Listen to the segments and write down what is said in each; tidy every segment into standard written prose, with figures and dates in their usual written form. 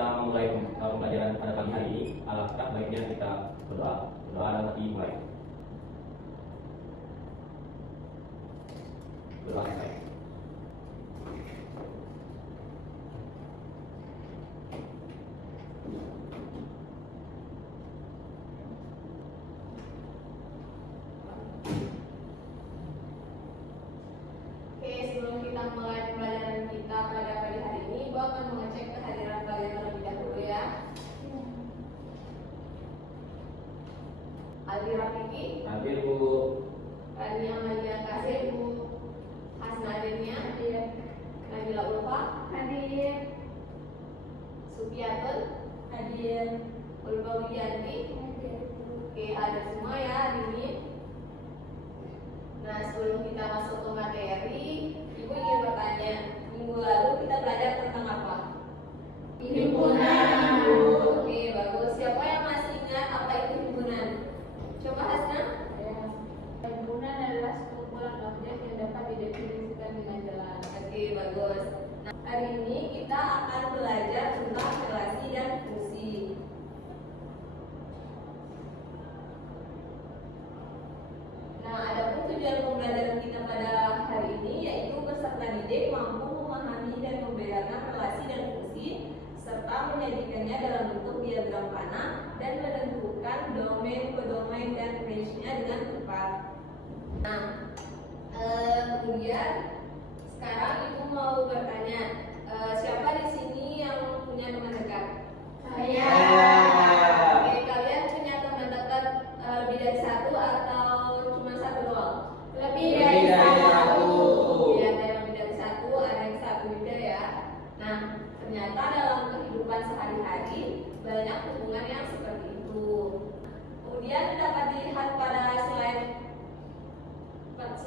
kita mulai pembelajaran pada pagi hari ini, alangkah baiknya kita berdoa. Berdoa dalam hati mulai. Berdoa baik. Sebelum kita mulai pembelajaran kita pada pagi hari ini, Ibu akan mengecek kehadiran kalian terlebih dahulu ya. Aldi Rafiki, Hadir Bu. Rani Amalia Kasih, Bu. Hasnadenia, Nabila Ulfa, hadir. Supiatun, hadir. Ulfa Wiyanti, hadir. Oke, hadir semua ya hari ini. Nah, sebelum kita masuk ke materi, Ibu ingin bertanya, minggu lalu kita belajar tentang apa? Himpunan. Oke, bagus. Siapa yang masih ingat apa itu himpunan? Coba Hasna. Himpunan adalah sekumpulan objek yang dapat didefinisikan dengan jelas. Oke, bagus. Nah, hari ini kita akan belajar tentang relasi dan fungsi. Nah, adapun tujuan pembelajaran kita pada hari ini yaitu peserta didik mampu memahami dan membedakan relasi dan fungsi serta menyajikannya dalam bentuk diagram panah dan menentukan domain, pedomain, dan range-nya dengan tepat. Nah, kemudian sekarang Ibu mau bertanya, siapa di sini yang punya teman dekat? Saya. Oke, kalian punya teman dekat lebih dari satu atau cuma satu doang? Lebih dari satu. Ya, ada yang lebih dari satu, ada yang satu juga ya. Nah, ternyata dalam kehidupan sehari-hari banyak hubungan yang seperti itu. Kemudian dapat dilihat pada slide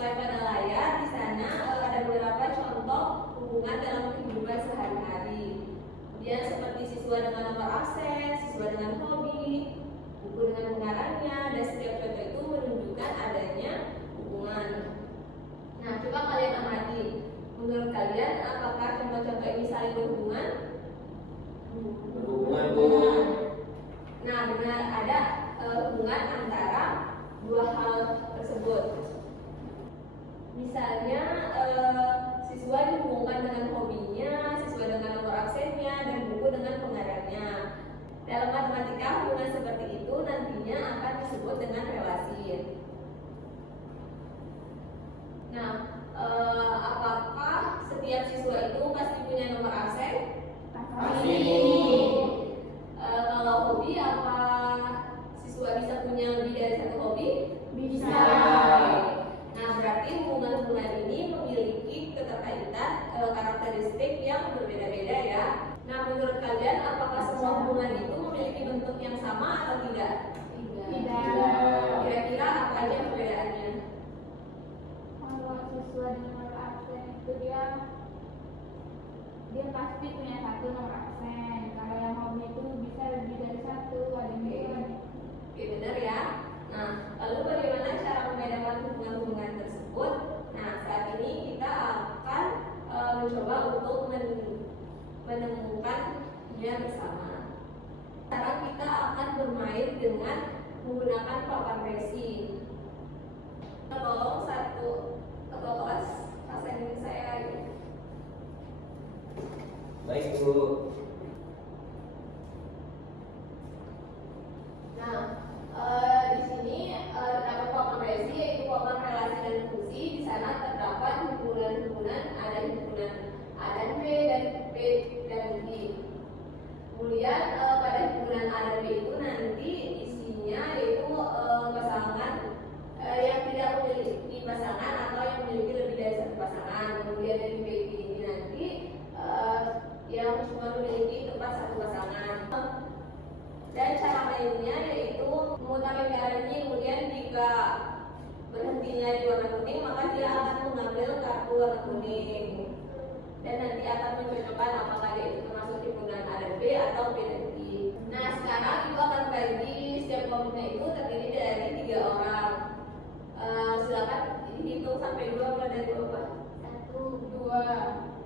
pada layar. Di sana ada beberapa contoh hubungan dalam kehidupan sehari-hari. Kemudian seperti siswa dengan nomor absen, siswa dengan hobi, buku dengan pengarangnya, dan setiap contoh itu menunjukkan adanya hubungan. Nah, coba kalian amati. Menurut kalian, apakah contoh-contoh ini saling berhubungan? Berhubungan Bu. Nah, benar, ada hubungan antara dua hal tersebut. Misalnya, siswa dihubungkan dengan hobinya, siswa dengan nomor absennya, dan buku dengan pengarangnya. Dalam matematika, hubungan seperti itu nantinya akan disebut dengan relasi. Nah, apakah setiap siswa itu pasti punya nomor absen? Pasti. Kalau hobi, apa siswa bisa punya lebih dari satu hobi? Bisa. Nah, berarti hubungan-hubungan ini memiliki keterkaitan karakteristik yang berbeda-beda ya. Nah, menurut kalian apakah semua hubungan itu memiliki bentuk yang sama atau tidak? Tidak. Kira-kira apa aja perbedaannya? Kalau siswa di nomor absen itu dia pasti punya satu nomor absen. Kalau yang hobi itu bisa lebih dari satu. Ada yang bisa. Oke, benar ya. Nah, lalu bagaimana cara membedakan hubungan-hubungan tersebut? Nah, saat ini kita akan mencoba untuk menemukannya bersama. Sekarang kita akan bermain dengan menggunakan papan resi. Tolong satu ketua kelas absen saya. Baik Bu. Nah, di sini terdapat papan resi yaitu papan relasi dan fungsi. Di sana terdapat himpunan-himpunan, ada himpunan A dan B dan B dan D. Kemudian pada himpunan A dan B itu nanti isinya yaitu pasangan yang tidak memiliki pasangan atau yang memiliki lebih dari satu pasangan. Kemudian dari B ini nanti yang cuma memiliki tempat satu pasangan. Dan cara mainnya yaitu memutar lingkaran ini, kemudian jika berhentinya di warna kuning maka dia akan mengambil kartu warna kuning dan nanti akan mencocokkan apakah dia itu termasuk himpunan A dan B atau B dan D. Nah, sekarang Ibu akan bagi setiap kelompoknya itu terdiri dari 3 orang. Silakan dihitung sampai 2 mulai dari bawah. 1, 2,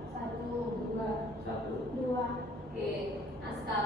1, 2. 1. 2. Oke. Nah, sekarang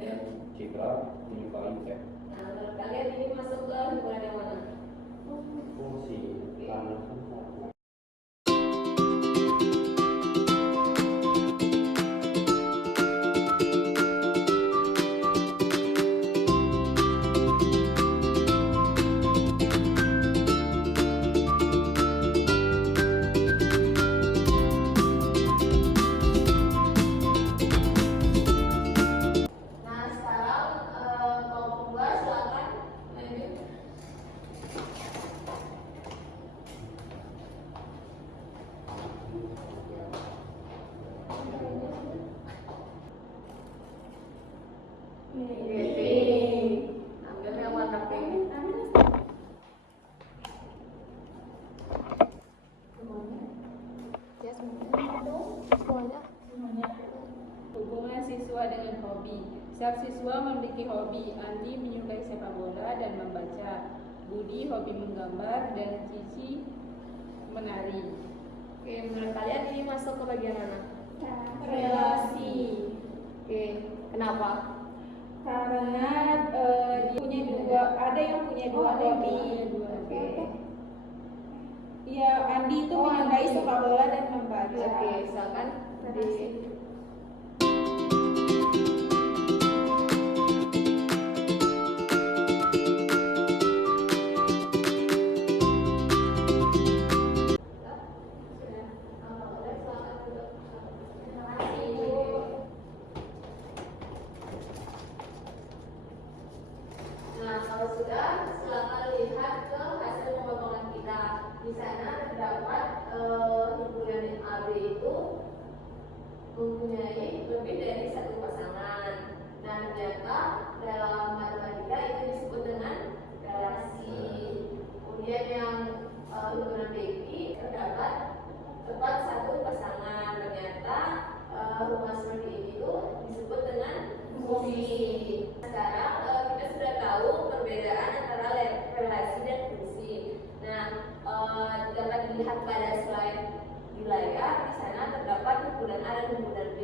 Dan Citra menyukai chat. Nah, menurut kalian ini masuk ke himpunan yang mana? Fungsi karena kan satu. Nah, sekarang kelompok 2 silakan lanjut. Ambil yang warna pink. Hubungan siswa dengan hobi. Setiap siswa memiliki hobi. Andi menyukai sepak bola dan membaca. Budi hobi menggambar dan Cici menari. Oke, menurut kalian ini masuk ke bagian mana? Relasi. Oke, kenapa? Karena dia punya dua, ada yang punya dua hobi. Oke. Ya, Andi itu menyukai sepak bola dan membaca. Oke, silakan. Di Nah, kalau sudah, silakan lihat ke hasil pemotongan kita. Di sana terdapat himpunan AB itu mempunyai lebih dari satu pasangan. Nah, ternyata dalam matematika itu disebut dengan relasi. Kemudian yang himpunan BI terdapat tepat satu pasangan. Ternyata rumah seperti ini itu disebut dengan fungsi. Sekarang kita sudah tahu perbedaan antara relasi dan fungsi. Nah, dapat dilihat pada slide di layar. Di sana terdapat himpunan A dan himpunan B.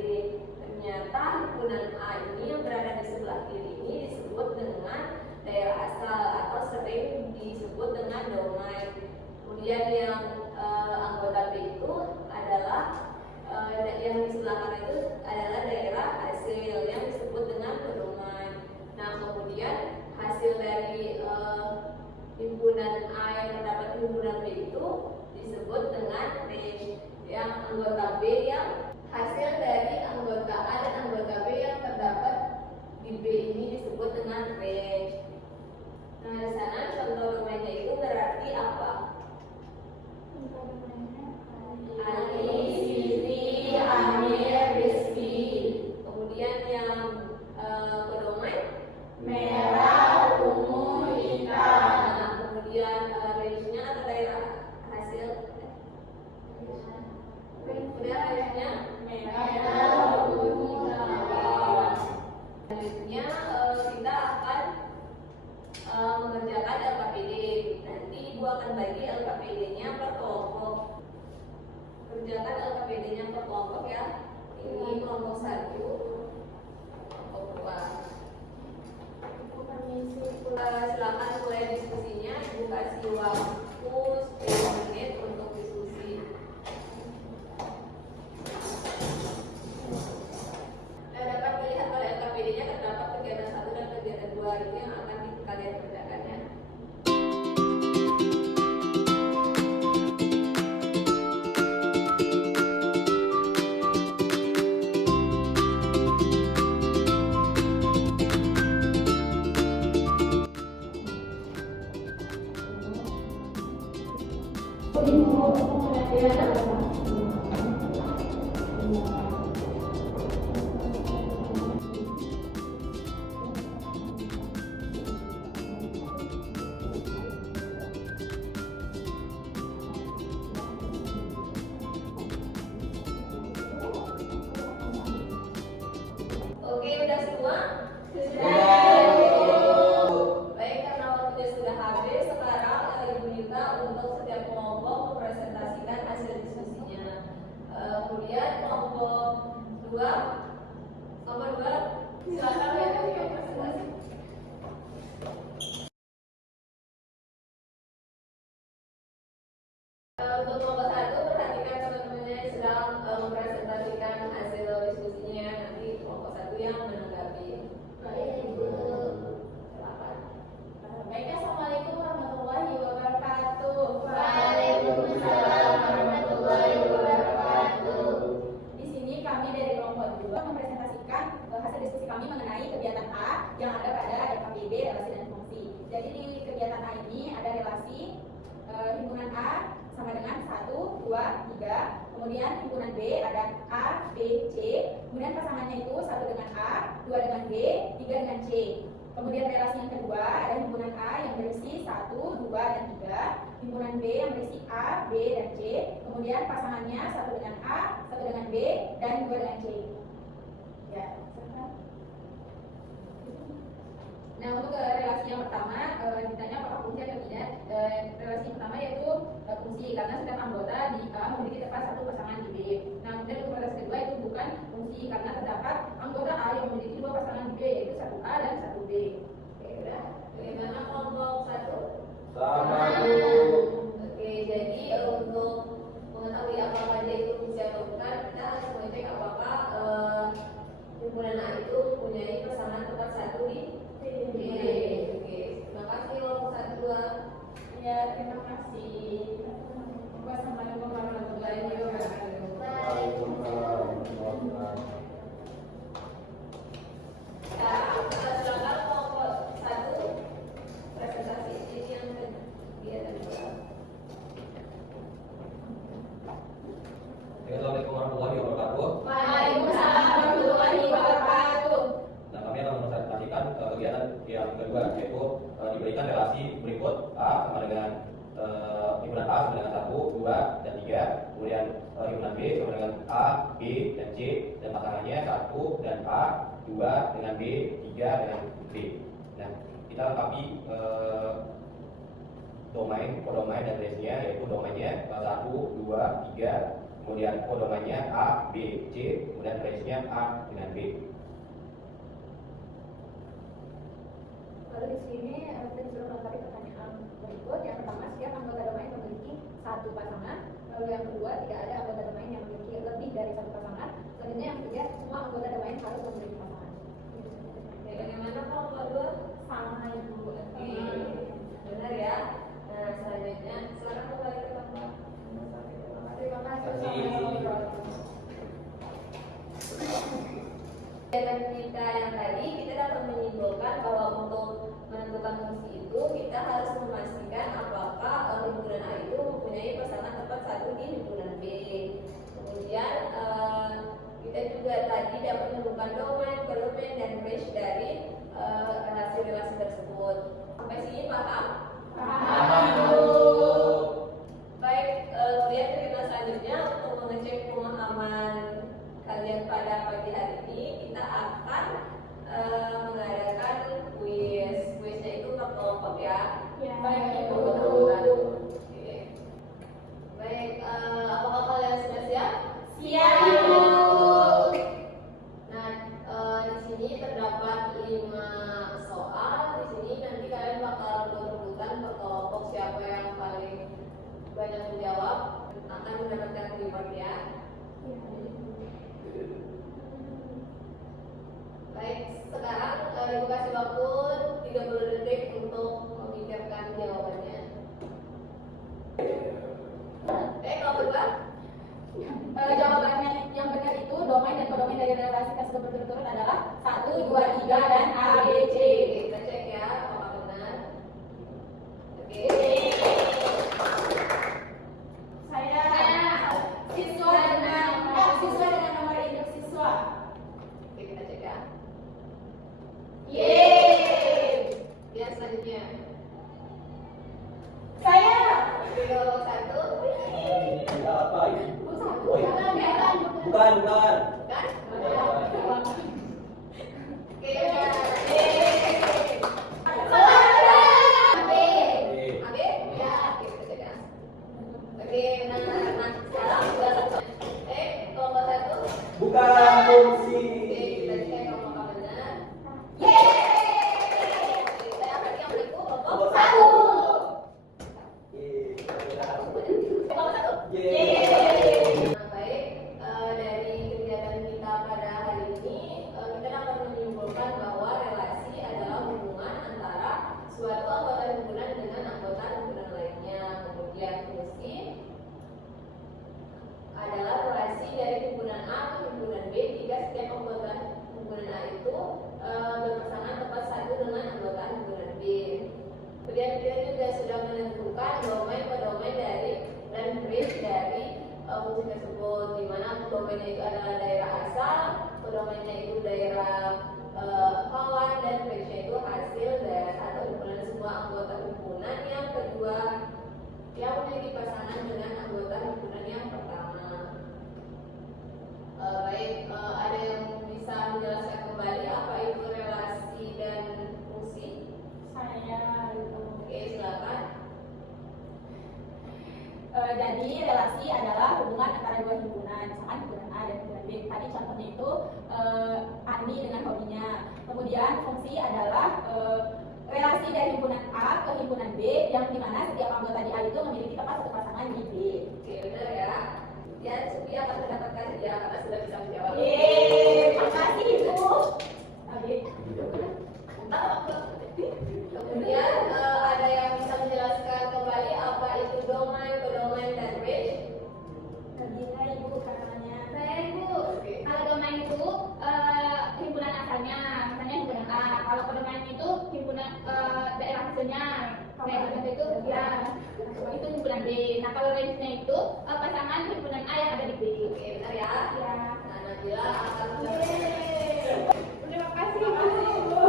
Ternyata himpunan A ini yang berada di sebelah kiri ini disebut dengan daerah asal atau sering disebut dengan domain. Kemudian yang anggota B itu adalah yang di sebelah kanan itu adalah daerah hasil yang disebut dengan pedoman. Nah, kemudian hasil dari himpunan A yang terdapat di himpunan B itu disebut dengan range. Yang anggota B yang hasil dari anggota A dan anggota B yang terdapat di B ini disebut dengan range. Nah, di sana contoh domainnya itu berarti apa? Ali, Siti, Amir, Rizki. Kemudian yang pedoman merah, ungu, hitam. Nah, kemudian range-nya atau daerah hasil kemudian range-nya merah, ungu, hitam. Selanjutnya kita akan mengerjakan LKPD. Nanti Ibu akan bagi LKPD-nya per kelompok. Kerjakan LKPD-nya per kelompok ya. Ini kelompok 1, kelompok 2. Silakan mulai diskusinya. Ibu kasih waktu 10 menit untuk diskusi. Dan dapat dilihat pada LKPD-nya terdapat kegiatan 1 dan kegiatan 2 itu yang akan kalian kerjakan ya. Oke, udah semua? Baik, karena waktunya sudah habis, sekarang Ibu minta untuk setiap kelompok mempresentasikan hasil diskusinya. Kemudian kelompok 2, silakan yang ada pada DKPB relasi dan fungsi. Jadi di kegiatan A ini ada relasi himpunan A sama dengan 1, 2, 3. Kemudian himpunan B ada A, B, C. Kemudian pasangannya itu 1 dengan A, 2 dengan B, 3 dengan C. Kemudian relasi yang kedua ada himpunan A yang berisi 1, 2, dan 3. Himpunan B yang berisi A, B, dan C. Kemudian pasangannya 1 dengan A, 1 dengan B, dan 2 dengan C. Ya, silakan. Nah, untuk relasi yang pertama ditanya apakah fungsi atau tidak. Relasi pertama yaitu fungsi karena setiap anggota di A memiliki terdapat 1 pasangan di B. Nah, kemudian untuk relasi kedua itu bukan fungsi karena terdapat anggota A yang memiliki 2 pasangan di B yaitu 1A dan 1B. Oke, udah. Bagaimana kelompok 1? Sama. Oke, jadi untuk mengetahui apakah dia itu fungsi atau bukan, kita harus mengecek apakah himpunan A itu mempunyai pasangan tepat 1 di B. Oke, terima kasih kelompok 1. Ya, terima kasih. Wassalamualaikum warahmatullahi wabarakatuh. Waalaikumsalam warahmatullahi wabarakatuh. Kita silakan kelompok 1 presentasi ini yang dia tadi. Assalamualaikum warahmatullahi wabarakatuh. Waalaikumsalam warahmatullahi wabarakatuh. Nah, kami akan mempresentasikan kegiatan yang kedua, yaitu diberikan relasi berikut A sama dengan himpunan A sama dengan 1, 2, dan 3. Kemudian himpunan B sama dengan A, B, dan C, dan pasangannya 1 dan A, 2 dengan B, 3 dengan B. Nah, kita lengkapi domain, kodomain, dan range-nya, yaitu domainnya 1, 2, 3. Kemudian kodomainnya A, B, C, kemudian range-nya A dengan B. Lalu di sini kita disuruh melengkapi pertanyaan berikut. Yang pertama, setiap anggota domain memiliki 1 pasangan. Lalu yang kedua, tidak ada anggota domain yang memiliki lebih dari 1 pasangan. Selanjutnya yang ketiga, semua anggota domain harus memiliki pasangan. Oke, bagaimana kelompok 2? Sama Ibu. Oke, benar ya. Nah, selanjutnya silakan kembali ke tempat. Terima kasih. Kegiatan kita yang tadi, kita dapat menyimpulkan bahwa untuk menentukan fungsi itu kita harus memastikan apakah himpunan A itu mempunyai pasangan tepat 1 di himpunan B. Kemudian kita juga tadi dapat menemukan domain, kodomain, dan range dari relasi-relasi tersebut. Sampai sini paham? Baik, kemudian cerita selanjutnya untuk mengecek pemahaman kalian pada pagi hari ini, kita akan mengadakan kuis. Kuisnya itu per kelompok ya. Baik, Ibu. Oke. Baik, apakah kalian sudah siap? Siap, Ibu. Nah, di sini terdapat 5 soal. Di sini nanti kalian bakal berebutan per kelompok, siapa yang paling banyak menjawab akan mendapatkan reward ya. Baik, sekarang Ibu kasih waktu 30 detik untuk memikirkan jawabannya. Kalau berdua? Jawabannya yang benar itu domain dan kodomain dari relasi tersebut berturut-turut adalah 1, 2, 3, dan A, B, C. Oke, kita cek ya apakah benar. Oke. Saya siswa dengan nomor induk siswa. Oke, kita cek ya. Yeay. Yang selanjutnya. Saya. Oke, kelompok 1. Apa ini? Oh, iya. Bukan. Bukan. Kan? Oke, udah. Kemudian dia juga sudah menentukan domain dari range dari fungsi tersebut, di mana domainnya itu adalah daerah asal, domainnya itu daerah kawan, dan range-nya itu hasil dari atau himpunan semua anggota himpunan yang kedua yang memiliki pasangan dengan anggota himpunan yang pertama. Baik, ada yang bisa menjelaskan kembali apa itu relasi dan fungsi? Saya itu. Oke, silakan. Jadi relasi adalah hubungan antara dua himpunan, misalkan himpunan A dan himpunan B. Tadi contohnya itu Andi dengan hobinya. Kemudian fungsi adalah relasi dari himpunan A ke himpunan B, yang dimana setiap anggota di A itu memiliki tempat satu pasangan di B. Oke, benar ya. Ya, Supi akan mendapatkan hadiah karena sudah bisa menjawab. Yeay, makasih Ibu. Oke. Kemudian ada yang bisa menjelaskan kembali apa itu domain, kodomain, dan range? Gila Ibu katanya. Saya Ibu, kalau domain itu himpunan asalnya, misalnya himpunan A. Kalau domain itu himpunan daerah hasilnya, kayak itu ya itu himpunan B. Nah kalau range-nya itu pasangan himpunan A yang ada di B. Oke, benar ya? Ya. Nah, Nabila akan Terima kasih Ibu.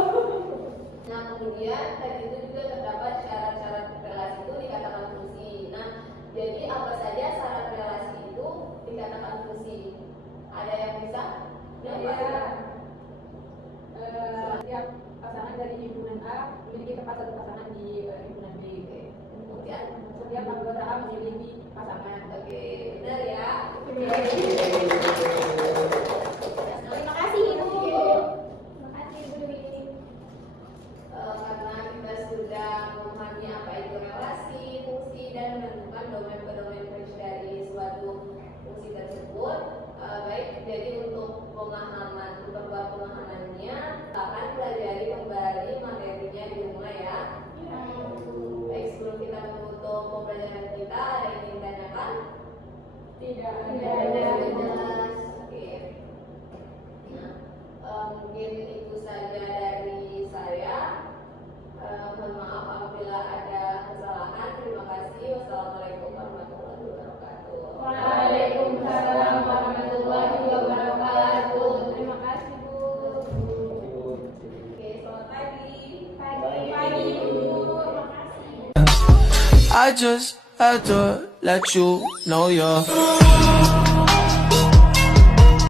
Nah, kemudian tadi itu juga terdapat syarat-syarat relasi itu dikatakan fungsi. Nah, jadi apa saja syarat relasi itu dikatakan fungsi? Ada yang bisa? Setiap pasangan dari himpunan A memiliki tempat satu pasangan di himpunan B. Kemudian, Setiap anggota A memiliki pasangan. oke, benar ya? Terima kasih Ibu. Terima kasih Ibu Dwi. Karena kita sudah memahami apa itu relasi, fungsi, dan menentukan domain-domain range dari suatu fungsi tersebut. Baik, jadi untuk pemahaman, memperkuat pemahamannya, akan pelajari kembali materinya di rumah ya. Baik, sebelum kita menutup pembelajaran kita, ada yang ingin ditanyakan? Tidak Jelas. Oke. Nah, mungkin itu saja dari saya. Mohon maaf apabila ada kesalahan. Terima kasih. Wassalamualaikum warahmatullahi wabarakatuh. Waalaikumsalam warahmatullahi wabarakatuh. Terima kasih Bu. Oke, selamat pagi. Pagi Ibu. Terima kasih. I just had to let you know you're